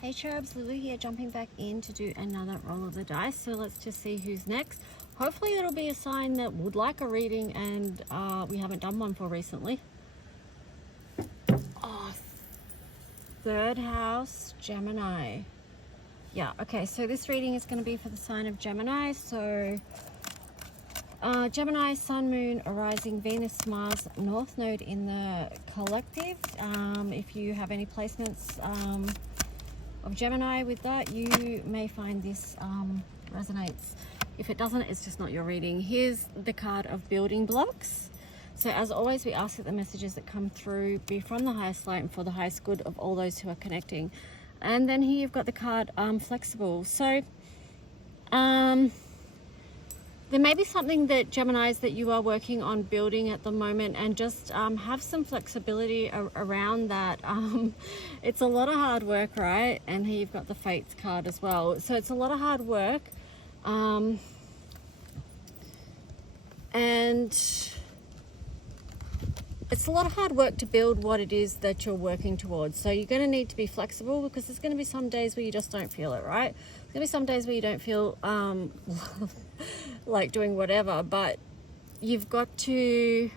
Hey Cherubs, Lulu here, jumping back in to do another roll of the dice. So let's just see who's next. Hopefully it'll be a sign that would like a reading and we haven't done one for recently. Oh, third house, Gemini. Yeah, okay, so this reading is going to be for the sign of Gemini. So Gemini, Sun, Moon, Arising, Venus, Mars, North Node in the collective. If you have any placements of Gemini with that, you may find this resonates. If it doesn't, it's just not your reading. Here's the card of building blocks. So as always, we ask that the messages that come through be from the highest light and for the highest good of all those who are connecting. And then here you've got the card flexible. So there may be something that Geminis that you are working on building at the moment, and just have some flexibility around that. It's a lot of hard work, right? And here you've got the Fates card as well. So it's a lot of hard work. And it's a lot of hard work to build what it is that you're working towards. So you're going to need to be flexible, because there's going to be some days where you just don't feel it, right? There's going to be some days where you don't feel like doing whatever, but you've got to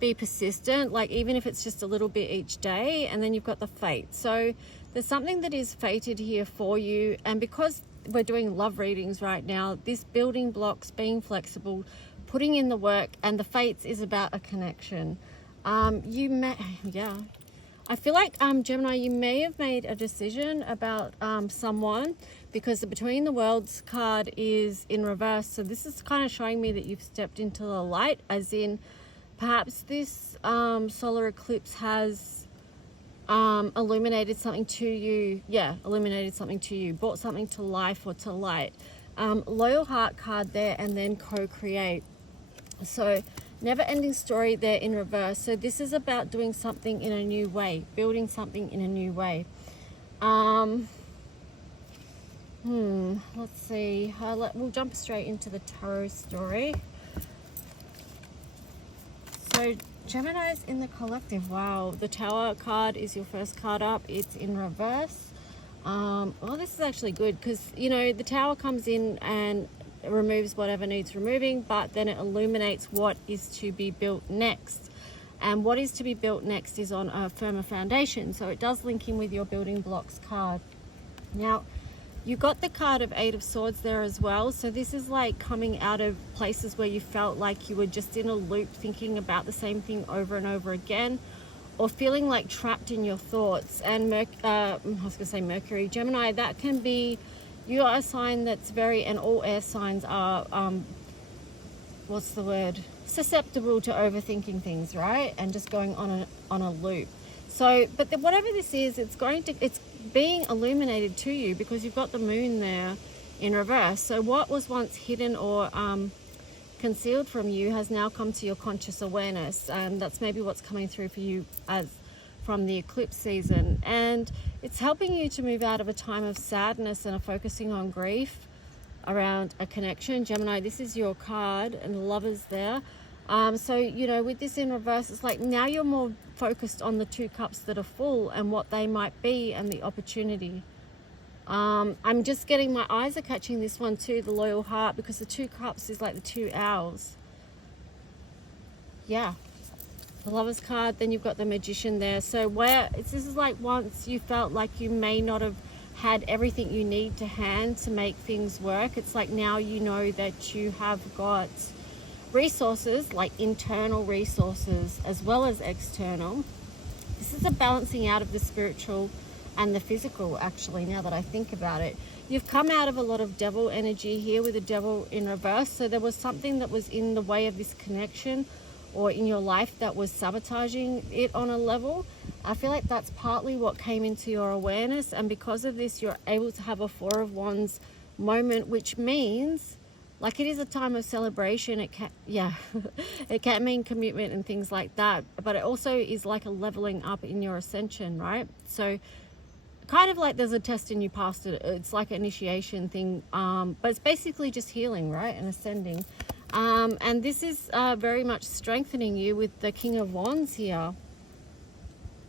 be persistent, like even if it's just a little bit each day. And then you've got the fate. So there's something that is fated here for you. And because we're doing love readings right now, this building blocks, being flexible, putting in the work, and the fates is about a connection. You may, yeah, I feel like Gemini, you may have made a decision about someone, because the Between the Worlds card is in reverse. So this is kind of showing me that you've stepped into the light, as in perhaps this solar eclipse has illuminated something to you. Yeah, illuminated something to you, brought something to life or to light. Loyal heart card there, and then co-create. So never ending story there in reverse. So this is about doing something in a new way, building something in a new way. Let's see. We'll jump straight into the tarot story. So Gemini's in the collective. Wow, the Tower card is your first card up. It's in reverse. Well, this is actually good, because you know the Tower comes in and removes whatever needs removing, but then it illuminates what is to be built next. And what is to be built next is on a firmer foundation. So it does link in with your building blocks card. Now, you got the card of Eight of Swords there as well. So this is like coming out of places where you felt like you were just in a loop, thinking about the same thing over and over again, or feeling like trapped in your thoughts. And I was going to say Mercury, Gemini, that can be, you are a sign that's very, and all air signs are, what's the word? Susceptible to overthinking things, right? And just going on a loop. So, but whatever this is, it's being illuminated to you, because you've got the moon there in reverse. So what was once hidden or concealed from you has now come to your conscious awareness, and that's maybe what's coming through for you as from the eclipse season. And it's helping you to move out of a time of sadness and focusing on grief around a connection. Gemini, this is your card, and the Lovers there. So, you know, with this in reverse, it's like now you're more focused on the two cups that are full and what they might be, and the opportunity. I'm just getting, my eyes are catching this one too, the Loyal Heart, because the two cups is like the two owls. Yeah. The Lovers card, then you've got the Magician there. So this is like once you felt like you may not have had everything you need to hand to make things work. It's like now you know that you have got resources, like internal resources as well as external. This is a balancing out of the spiritual and the physical, actually, now that I think about it. You've come out of a lot of devil energy here with the Devil in reverse. So there was something that was in the way of this connection, or in your life, that was sabotaging it on a level. I feel like that's partly what came into your awareness, and because of this, you're able to have a Four of Wands moment, which means, like, it is a time of celebration. It can, yeah, it can mean commitment and things like that, but it also is like a leveling up in your ascension, right? So kind of like there's a test and you passed it. It's like an initiation thing, but it's basically just healing, right, and ascending. And this is very much strengthening you with the King of Wands here.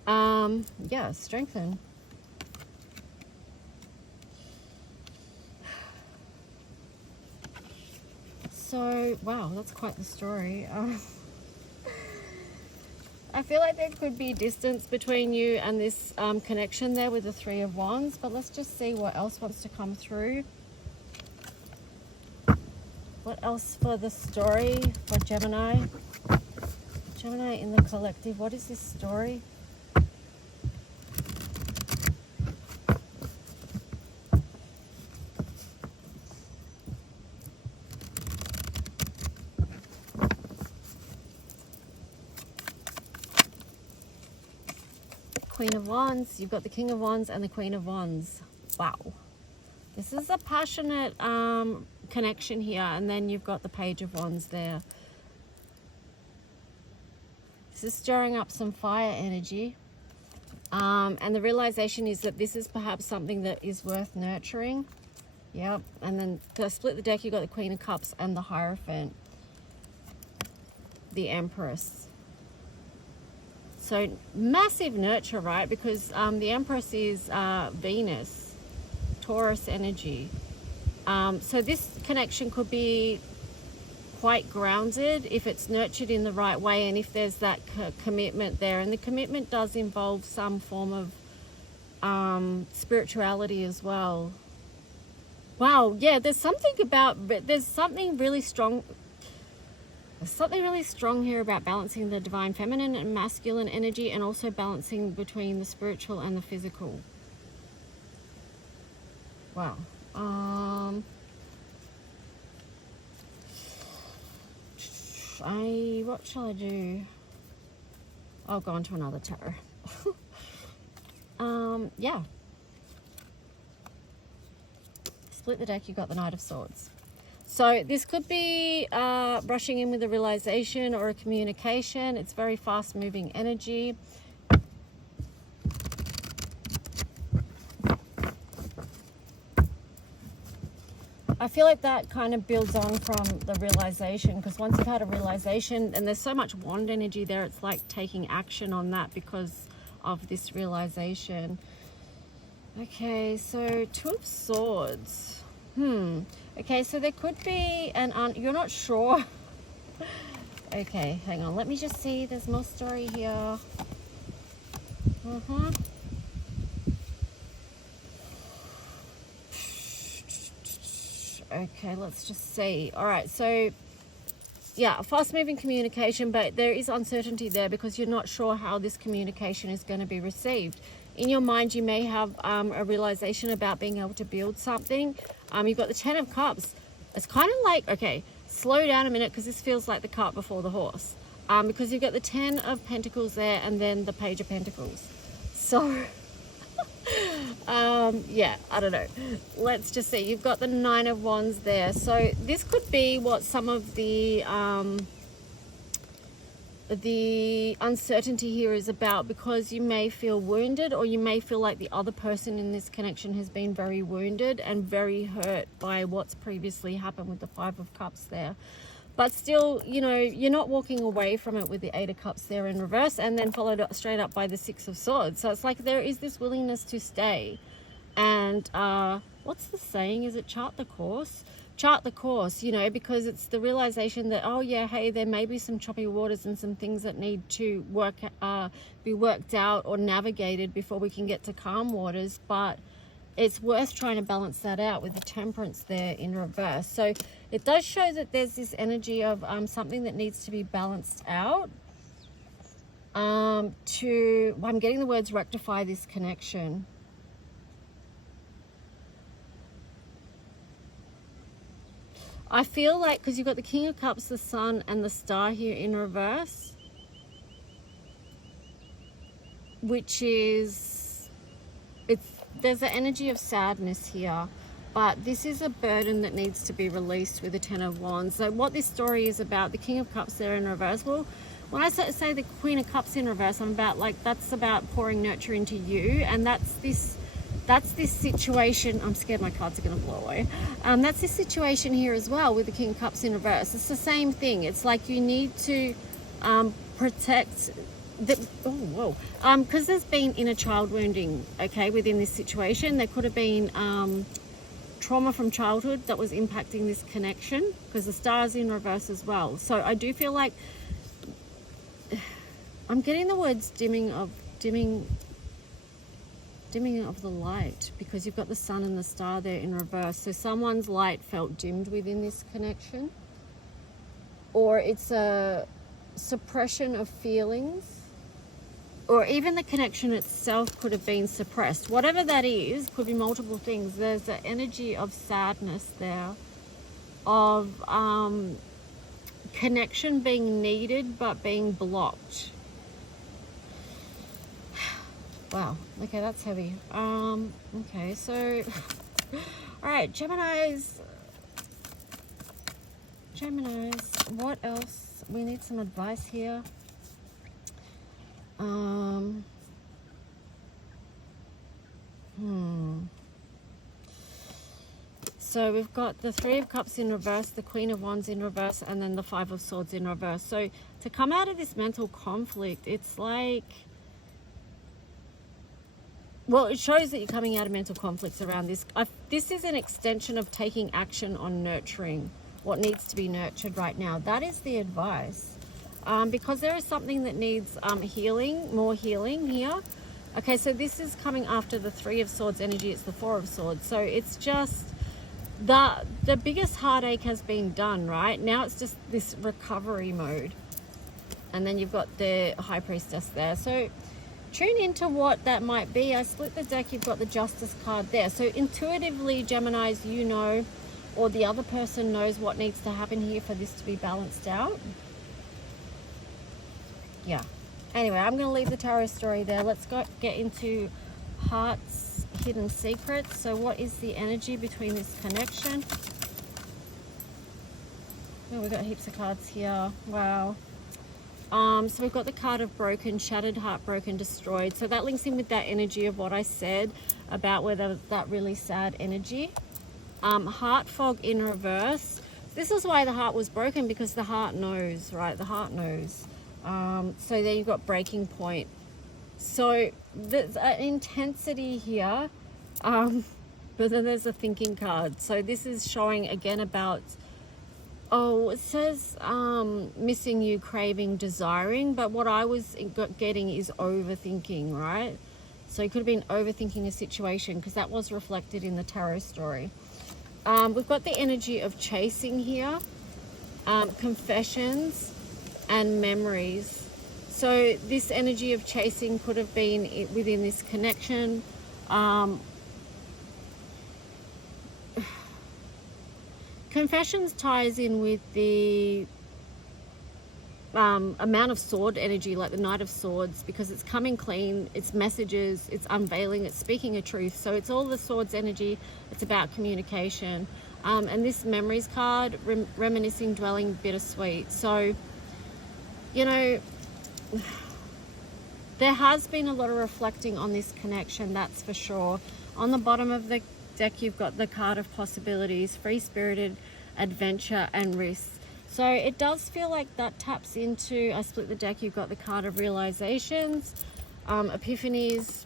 Yeah, strengthen. So, wow, that's quite the story. I feel like there could be distance between you and this connection there with the Three of Wands, but let's just see what else wants to come through. What else for the story for Gemini? Gemini in the collective, what is this story? Queen of Wands, you've got the King of Wands and the Queen of Wands. Wow. This is a passionate connection here, and then you've got the Page of Wands there. This is stirring up some fire energy. And the realization is that this is perhaps something that is worth nurturing. Yep. And then to split the deck, you've got the Queen of Cups and the Hierophant. The Empress. So massive nurture, right? Because the Empress is Venus, Taurus energy. So this connection could be quite grounded if it's nurtured in the right way, and if there's that commitment there. And the commitment does involve some form of spirituality as well. Wow, yeah, there's something really strong. There's something really strong here about balancing the divine feminine and masculine energy, and also balancing between the spiritual and the physical. Wow. What shall I do? I'll go on to another tarot. Yeah. Split the deck, you got the Knight of Swords. So this could be rushing in with a realization or a communication. It's very fast moving energy. I feel like that kind of builds on from the realization, because once you've had a realization, and there's so much wand energy there, it's like taking action on that because of this realization. Okay, so Two of Swords. Okay, so there could be you're not sure. Okay, hang on. Let me just see. There's more story here. Okay, let's just see. All right, so yeah, fast moving communication, but there is uncertainty there because you're not sure how this communication is going to be received. In your mind, you may have a realization about being able to build something. You've got the Ten of Cups. It's kind of like, okay, slow down a minute, because this feels like the cart before the horse. Because you've got the Ten of Pentacles there and then the Page of Pentacles. So, yeah, I don't know. Let's just see. You've got the Nine of Wands there. So this could be what some of the uncertainty here is about, because you may feel wounded, or you may feel like the other person in this connection has been very wounded and very hurt by what's previously happened with the Five of Cups there. But still, you know, you're not walking away from it with the Eight of Cups there in reverse, and then followed up straight up by the Six of Swords. So it's like there is this willingness to stay. And what's the saying? Is it chart the course? Chart the course, you know, because it's the realization that, oh yeah, hey, there may be some choppy waters and some things that need to be worked out or navigated before we can get to calm waters, but it's worth trying to balance that out with the Temperance there in reverse. So it does show that there's this energy of something that needs to be balanced out I'm getting the words rectify this connection. I feel like, because you've got the King of Cups, the Sun, and the Star here in reverse, which is, there's an energy of sadness here, but this is a burden that needs to be released with the Ten of Wands. So what this story is about, the King of Cups there in reverse, well, when I say the Queen of Cups in reverse, I'm about, like, that's about pouring nurture into you, and that's this situation. I'm scared my cards are going to blow away. That's this situation here as well with the King of Cups in reverse. It's the same thing. It's like you need to protect because there's been inner child wounding, okay, within this situation. There could have been trauma from childhood that was impacting this connection, because the star's in reverse as well. So I do feel like I'm getting the words dimming of the light, because you've got the sun and the star there in reverse. So someone's light felt dimmed within this connection, or it's a suppression of feelings, or even the connection itself could have been suppressed. Whatever that is, could be multiple things. There's the energy of sadness there, of connection being needed but being blocked. Wow, okay, that's heavy. Okay, so all right, Geminis, what else? We need some advice here. So we've got the Three of Cups in reverse, the Queen of Wands in reverse, and then the Five of Swords in reverse. So to come out of this mental conflict, it's like, well, it shows that you're coming out of mental conflicts around this. This is an extension of taking action on nurturing what needs to be nurtured right now. That is the advice. Because there is something that needs healing, more healing here. Okay, so this is coming after the Three of Swords energy. It's the Four of Swords. So it's just the biggest heartache has been done, right? Now it's just this recovery mode. And then you've got the High Priestess there. So tune into what that might be. I split the deck. You've got the Justice card there. So intuitively, Geminis, you know, or the other person knows what needs to happen here for this to be balanced out. Yeah. Anyway, I'm going to leave the tarot story there. Let's get into Heart's Hidden Secrets. So what is the energy between this connection? Oh, we've got heaps of cards here. Wow. So we've got the card of broken, shattered, heartbroken, destroyed. So that links in with that energy of what I said about whether that really sad energy. Heart fog in reverse. This is why the heart was broken, because the heart knows, right? The heart knows. So there you've got breaking point. So there's an intensity here, but then there's a thinking card. So this is showing again about, oh, it says missing you, craving, desiring, but what I was getting is overthinking, right? So you could have been overthinking a situation, because that was reflected in the tarot story. We've got the energy of chasing here, confessions and memories. So this energy of chasing could have been within this connection. Confessions ties in with the amount of sword energy, like the Knight of Swords, because it's coming clean, it's messages, it's unveiling, it's speaking a truth. So it's all the swords energy. It's about communication. And this memories card, reminiscing, dwelling, bittersweet. So, you know, there has been a lot of reflecting on this connection, that's for sure. On the bottom of the deck, you've got the card of possibilities, free-spirited, adventure, and risk. So it does feel like that taps into, I split the deck, you've got the card of realizations, epiphanies,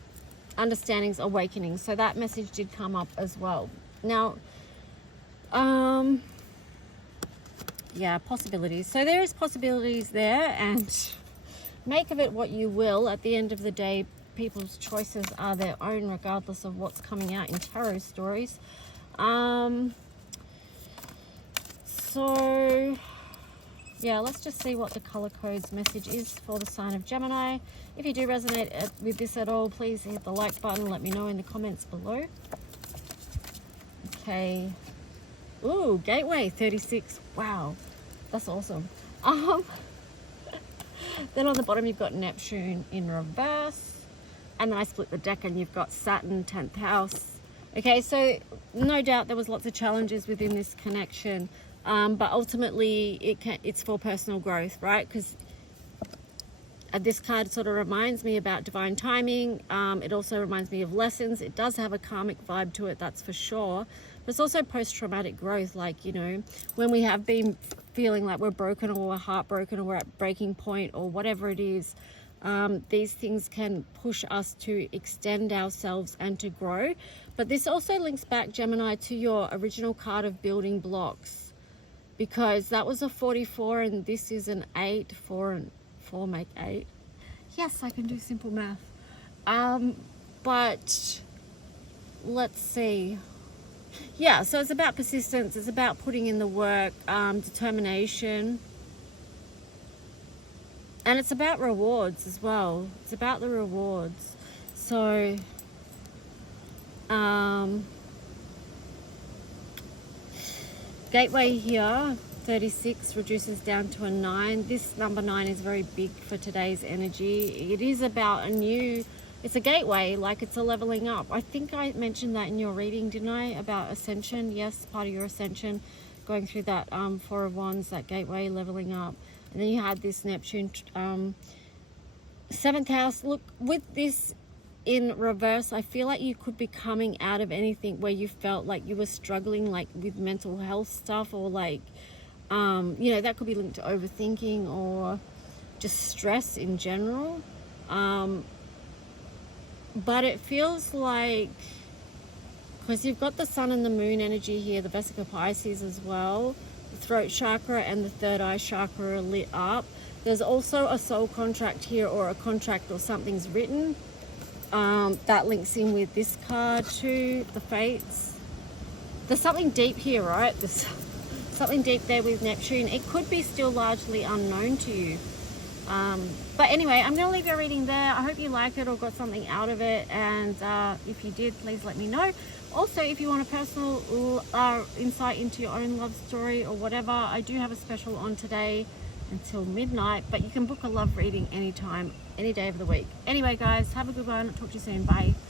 understandings, awakenings. So that message did come up as well. Now, yeah, possibilities. So there is possibilities there, and make of it what you will. At the end of the day, people's choices are their own, regardless of what's coming out in tarot stories. So yeah, let's just see what the color code's message is for the sign of Gemini. If you do resonate with this at all, please hit the like button. Let me know in the comments below. Okay. Ooh, Gateway 36. Wow, that's awesome. Then on the bottom, you've got Neptune in reverse. And then I split the deck and you've got Saturn, 10th house. Okay, so no doubt there was lots of challenges within this connection. But ultimately, it's for personal growth, right? Because this card sort of reminds me about divine timing. It also reminds me of lessons. It does have a karmic vibe to it, that's for sure. But it's also post-traumatic growth, like, you know, when we have been feeling like we're broken or we're heartbroken or we're at breaking point or whatever it is, these things can push us to extend ourselves and to grow. But this also links back, Gemini, to your original card of building blocks, because that was a 44 and this is an 8. 4 and 4 make 8. Yes, I can do simple math. But let's see. Yeah, so it's about persistence. It's about putting in the work, determination. And it's about rewards as well. It's about the rewards. So, gateway here, 36 reduces down to a 9. This number 9 is very big for today's energy. It is about it's a gateway, like it's a leveling up. I think I mentioned that in your reading, didn't I? About ascension. Yes, part of your ascension, going through that 4 of Wands, that gateway, leveling up. And then you had this Neptune, 7th house. Look, with this in reverse, I feel like you could be coming out of anything where you felt like you were struggling, like with mental health stuff, or like, you know, that could be linked to overthinking or just stress in general. But it feels like, because you've got the sun and the moon energy here, the Vesica Pisces as well, the throat chakra and the third eye chakra are lit up. There's also a soul contract here, or a contract or something's written. That links in with this card too, the fates. There's something deep here, right? There's something deep there with Neptune. It could be still largely unknown to you. But anyway, I'm going to leave your reading there. I hope you liked it or got something out of it. And if you did, please let me know. Also, if you want a personal insight into your own love story or whatever, I do have a special on today until midnight. But you can book a love reading anytime, any day of the week. Anyway, guys, have a good one. Talk to you soon. Bye.